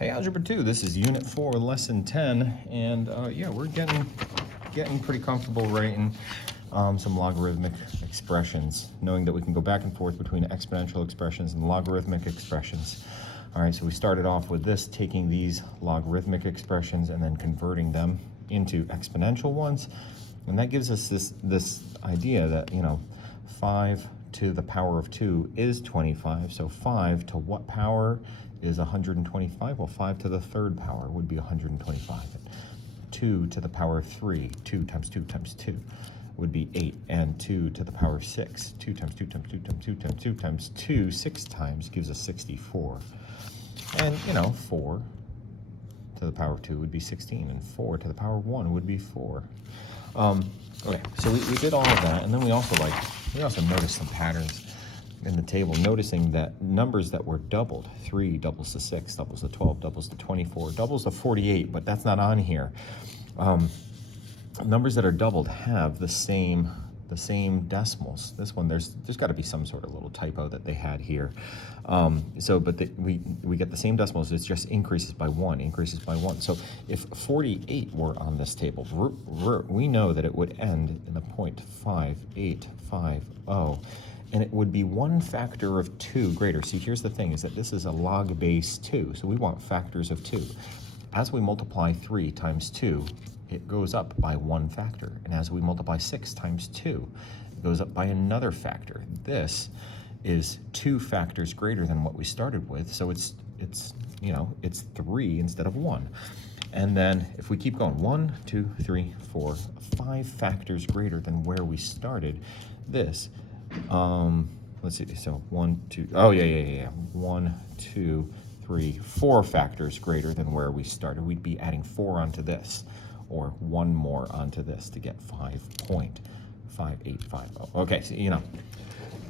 Hey, Algebra 2, this is Unit 4, Lesson 10, and yeah, we're getting pretty comfortable writing some logarithmic expressions, knowing that we can go back and forth between exponential expressions and logarithmic expressions. All right, so we started off with this, taking these logarithmic expressions and then converting them into exponential ones, and that gives us this idea that, 5 to the power of 2 is 25, so 5 to what power is 125? Well, 5 to the third power would be 125. 2 to the power of 3, 2 times 2 times 2 would be 8, and 2 to the power of 6, 2 times 2 times 2 times 2 times 2 times 2, 6 times gives us 64. And, 4 to the power of 2 would be 16, and 4 to the power of 1 would be 4. Okay, so we did all of that, and then we also noticed some patterns in the table, noticing that numbers that were doubled, 3 doubles to 6, doubles to 12, doubles to 24, doubles to 48, but that's not on here. Numbers that are doubled have the same decimals. This one, there's got to be some sort of little typo that they had here. We get the same decimals, it just increases by 1. So if 48 were on this table, we know that it would end in the point 5850. And it would be one factor of 2 greater. See, here's the thing, is that this is a log base 2, so we want factors of 2. As we multiply 3 times 2, it goes up by one factor. And as we multiply 6 times 2, it goes up by another factor. This is 2 factors greater than what we started with, so it's 3 instead of 1. And then if we keep going, 1, 2, 3, 4, 5 factors greater than where we started. This, let's see, so 1, 2, 1, 2, 3, 4 factors greater than where we started. We'd be adding 4 onto this, or 1 more onto this to get 5.5850. Okay,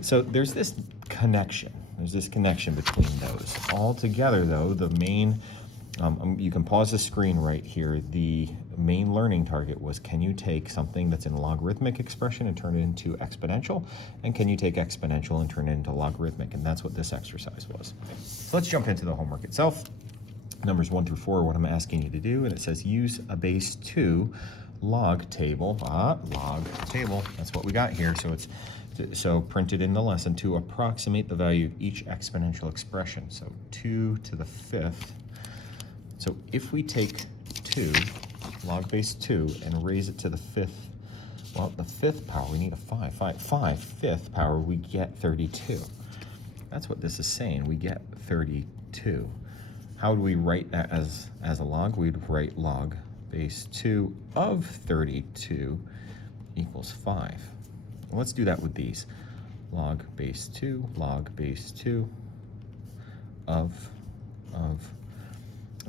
so there's this connection. There's this connection between those. Altogether, though, the main, you can pause the screen right here. The main learning target was, can you take something that's in logarithmic expression and turn it into exponential? And can you take exponential and turn it into logarithmic? And that's what this exercise was. So let's jump into the homework itself. Numbers 1 through 4 are what I'm asking you to do, and it says use a base 2 log table. Log table, that's what we got here. So printed in the lesson to approximate the value of each exponential expression. So 2 to the 5th. So if we take 2, log base 2, and raise it to the 5th, well, the 5th power, we need a 5. 5th power, we get 32. That's what this is saying, we get 32. How would we write that as a log? We'd write log base 2 of 32 equals 5. Well, let's do that with these. Log base 2 of,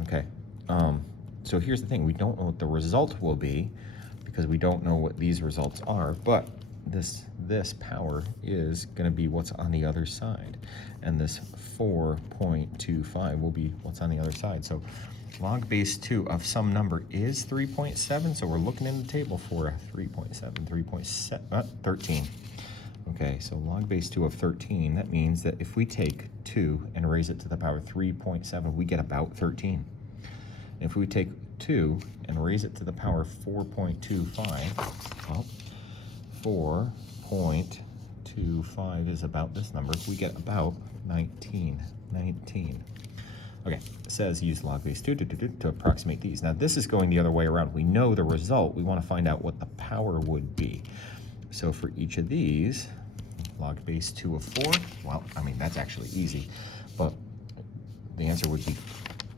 okay. So here's the thing, we don't know what the result will be because we don't know what these results are, but this power is going to be what's on the other side, and this 4.25 will be what's on the other side. So log base 2 of some number is 3.7, so we're looking in the table for 13. Okay, so log base 2 of 13, that means that if we take 2 and raise it to the power 3.7, we get about 13. If we take 2 and raise it to the power 4.25, well, 4.25 is about this number. We get about 19. Okay, it says use log base 2 to approximate these. Now this is going the other way around. We know the result. We want to find out what the power would be. So for each of these, log base 2 of 4, well, that's actually easy, but the answer would be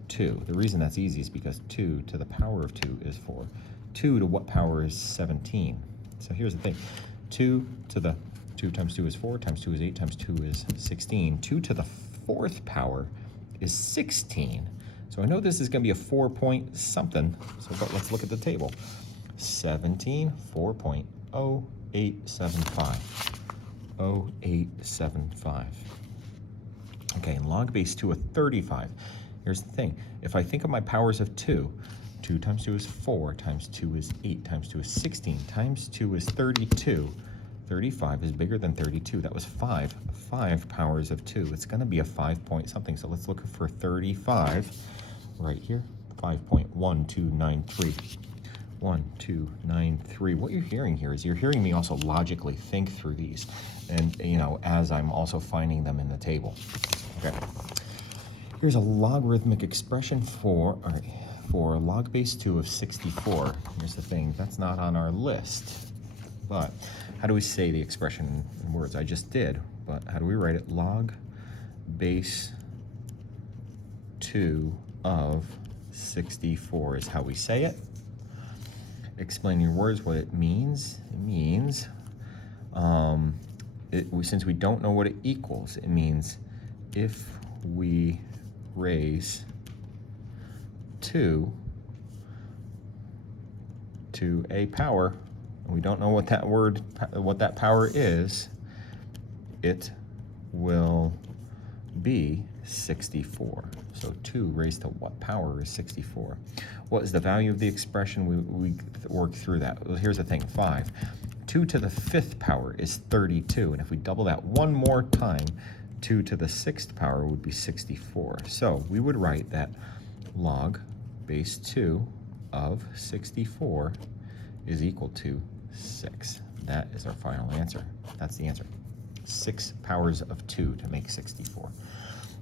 2. The reason that's easy is because 2 to the power of 2 is 4. 2 to what power is 17? So here's the thing. 2 times 2 is 4, times 2 is 8, times 2 is 16. 2 to the 4th power is 16. So I know this is going to be a 4 point something, but let's look at the table. 17, 4.0875. 0875. Okay, and log base 2 of 35. Here's the thing. If I think of my powers of 2, 2 times 2 is 4, times 2 is 8, times 2 is 16, times 2 is 32. 35 is bigger than 32. That was 5. 5 powers of 2. It's going to be a 5 point something. So let's look for 35. right here, 5.1293. 1293. What you're hearing here is you're hearing me also logically think through these, and as I'm also finding them in the table. Okay. Here's a logarithmic expression for log base 2 of 64. Here's the thing, that's not on our list. But how do we say the expression in words? I just did, but how do we write it? Log base 2 of 64 is how we say it. Explain in words what it means. It means, since we don't know what it equals, it means if we raise 2 to a power, and we don't know what that power is, it will be 64. So 2 raised to what power is 64? What is the value of the expression? We work through that. Well, here's the thing, 5. 2 to the 5th power is 32, and if we double that one more time, 2 to the 6th power would be 64. So we would write that log base 2 of 64 is equal to 6. That is our final answer. That's the answer. 6 powers of 2 to make 64.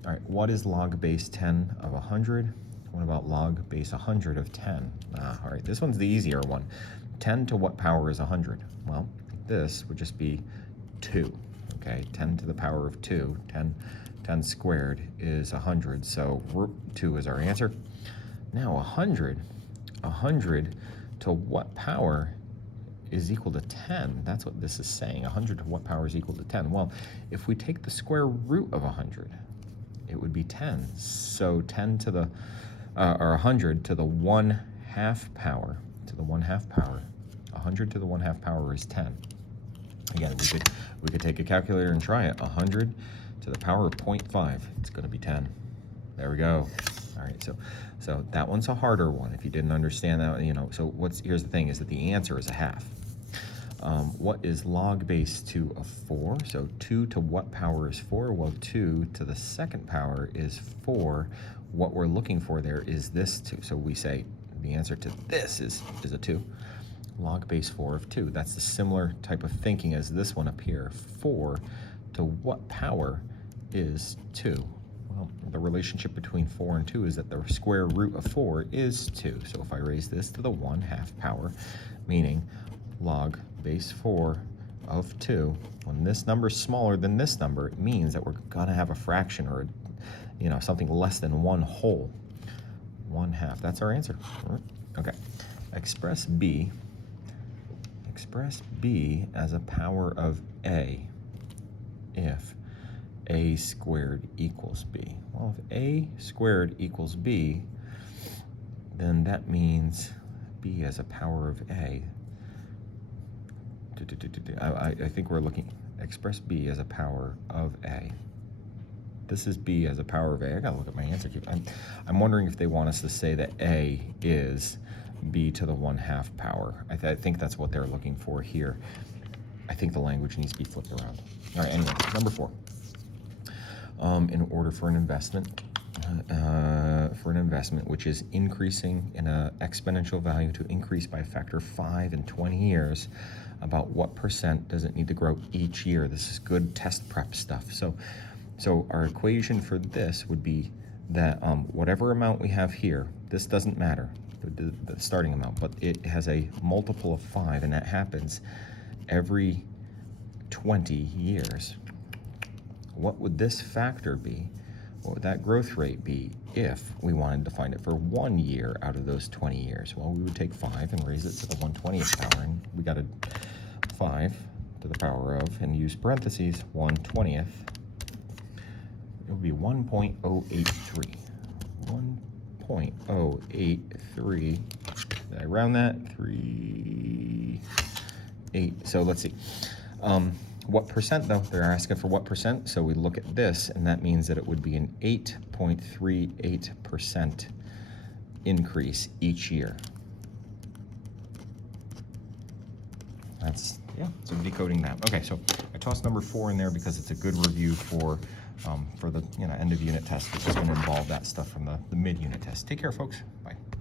All right, what is log base 10 of 100? What about log base 100 of 10? All right, this one's the easier one. 10 to what power is 100? Well, this would just be 2, okay? 10 to the power of 2, 10 squared is 100, so root 2 is our answer. Now 100 to what power is equal to 10? That's what this is saying. 100 to what power is equal to 10? Well, if we take the square root of 100, it would be 10. So 10 to the, or 100 to the 1/2 power, 100 to the 1/2 power is 10. Again, we could take a calculator and try it. 100 to the power of 0.5, it's going to be 10. There we go. All right, so that one's a harder one if you didn't understand that, So here's the thing, is that the answer is 1/2. What is log base 2 of 4? So 2 to what power is 4? Well, 2 to the 2nd power is 4. What we're looking for there is this 2. So we say the answer to this is a 2. Log base 4 of 2. That's the similar type of thinking as this one up here. 4 to what power is 2? Well, the relationship between 4 and 2 is that the square root of 4 is 2. So if I raise this to the 1/2 power, meaning log base 4 of 2, when this number is smaller than this number, it means that we're going to have a fraction or, something less than 1 whole. 1/2. That's our answer. Okay. Express B as a power of A if A squared equals B. Well, if A squared equals B, then that means B as a power of A. I think we're looking, express B as a power of A. This is B as a power of A. I gotta look at my answer key. I'm wondering if they want us to say that A is B to the 1/2 power. I think that's what they're looking for here. I think the language needs to be flipped around. All right, anyway, number 4. In order for an investment, which is increasing in an exponential value to increase by a factor of 5 in 20 years, about what % does it need to grow each year? This is good test prep stuff. So our equation for this would be that whatever amount we have here, this doesn't matter, the starting amount, but it has a multiple of 5, and that happens every 20 years. What would this factor be? What would that growth rate be if we wanted to find it for 1 year out of those 20 years? Well, we would take 5 and raise it to the 1/20th power, and we got a 5 to the power of, and use parentheses, 1/20th. It would be 1.083. 1.083. Did I round that? 3.8. So let's see. What percent, though? They're asking for what percent, so we look at this, and that means that it would be an 8.38% increase each year. So decoding that. Okay, so I tossed number 4 in there because it's a good review for for the end of unit test, which is going to involve that stuff from the mid-unit test. Take care, folks.